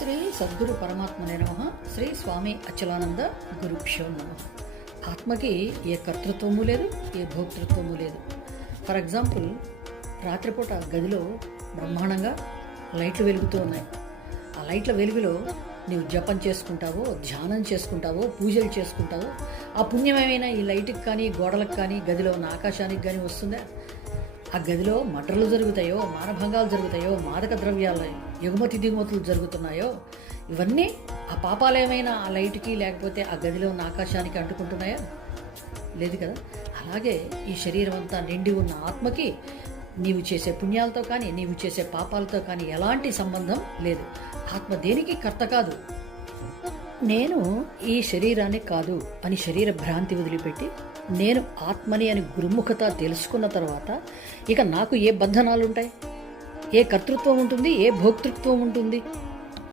శ్రీ సద్గురు పరమాత్మనే నమః. శ్రీ స్వామి అచలానంద గురుభ్యో నమః. ఆత్మకి ఏ కర్తృత్వము లేదు, ఏ భోక్తృత్వము లేదు. ఫర్ ఎగ్జాంపుల్, రాత్రిపూట గదిలో బ్రహ్మాండంగా లైట్లు వెలుగుతూ ఉన్నాయి. ఆ లైట్ల వెలుగులో నీవు జపం చేసుకుంటావో, ధ్యానం చేసుకుంటావో, పూజలు చేసుకుంటావో, ఆ పుణ్యమేమైనా ఈ లైట్కి కానీ, గోడలకు కానీ, గదిలో ఉన్న ఆకాశానికి కానీ వస్తుందా? ఆ గదిలో మడ్రలు జరుగుతాయో, మానభంగాలు జరుగుతాయో, మాదక ద్రవ్యాల ఎగుమతి దిగుమతులు జరుగుతున్నాయో, ఇవన్నీ ఆ పాపాలేమైనా ఆ లైట్కి లేకపోతే ఆ గదిలో ఉన్న ఆకాశానికి అంటుకుంటున్నాయా? లేదు కదా. అలాగే ఈ శరీరం అంతా నిండి ఉన్న ఆత్మకి నీవు చేసే పుణ్యాలతో కానీ, నీవు చేసే పాపాలతో కానీ ఎలాంటి సంబంధం లేదు. ఆత్మ దేనికి కర్త కాదు. నేను ఈ శరీరాన్ని కాదు అని శరీర భ్రాంతి వదిలిపెట్టి నేను ఆత్మని అని గురుముఖత తెలుసుకున్న తర్వాత ఇక నాకు ఏ బంధనాలు ఉంటాయి? ఏ కర్తృత్వం ఉంటుంది? ఏ భోక్తృత్వం ఉంటుంది?